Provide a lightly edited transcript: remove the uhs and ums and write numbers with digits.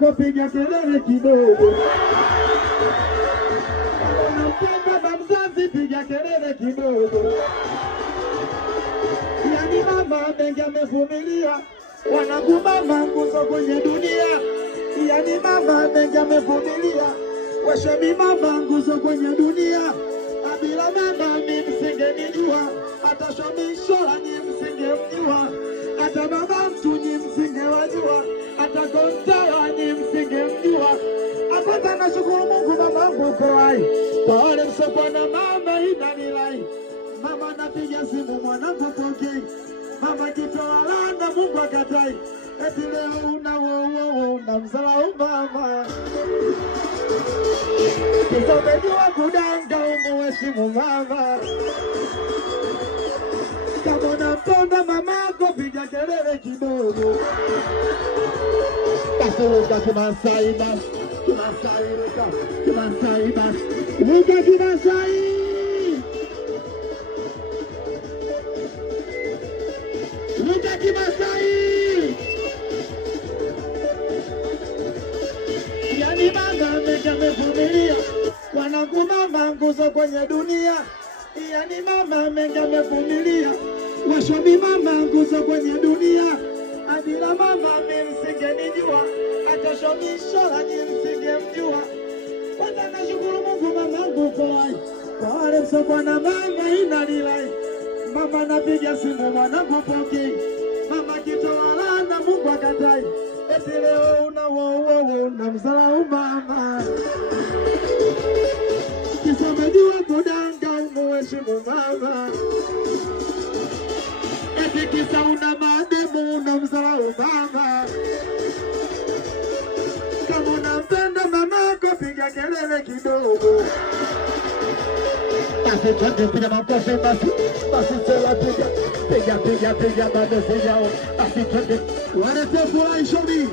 yako piga kelele kidogo. Unampenda baba mzazi piga kelele kidogo. Yani mama mengi amevumilia, wanakubamba nguzo kwenye dunia. Yani mama mengi amevumilia, washomi mama nguzo kwenye dunia. Bila mama mimi msingenijua, hata shomi shola ni msingemjua, hata baba mtu ni msingewajua, hata kontawa ni msingemjua. Kwanza nashukuru Mungu mamangu uko hai, kwa wale msoko na mama inanilai. Mama napiga simu mwanangu pokei, mama kitoa landa Mungu akatai. Eti leo unamzalau mama, kisomejua kudanga umuheshimu mama. Kama unampenda mamako piga kelele kidogo. Basi luka Kimasai basi, Kimasai luka, Kimasai basi, luka Kimasai. Luka Kimasai. Yani mama mengi amevumilia, wanakubamba nguzo kwenye dunia. Yani mama mengi amevumilia, washomi mama nguzo kwenye dunia. Bila mama mimi msingenijua, hata shomi shola ni msingemjua. Kwanza nashukuru Mungu mamangu uko hai, kwa wale msoko na mama inanilai. Mama napiga simu mwanangu pokei, mama kitoa landa Mungu akatai. Eti leo unamzalau mama, kisomejua kudanga umuheshimu mama. Eti kisa una mademu unamzalau mama. Kama unampenda mamako piga kelele kidogo. Basi twende piga makofi basi, basi sela piga bado sijao. Basi twende walete furaha shomi.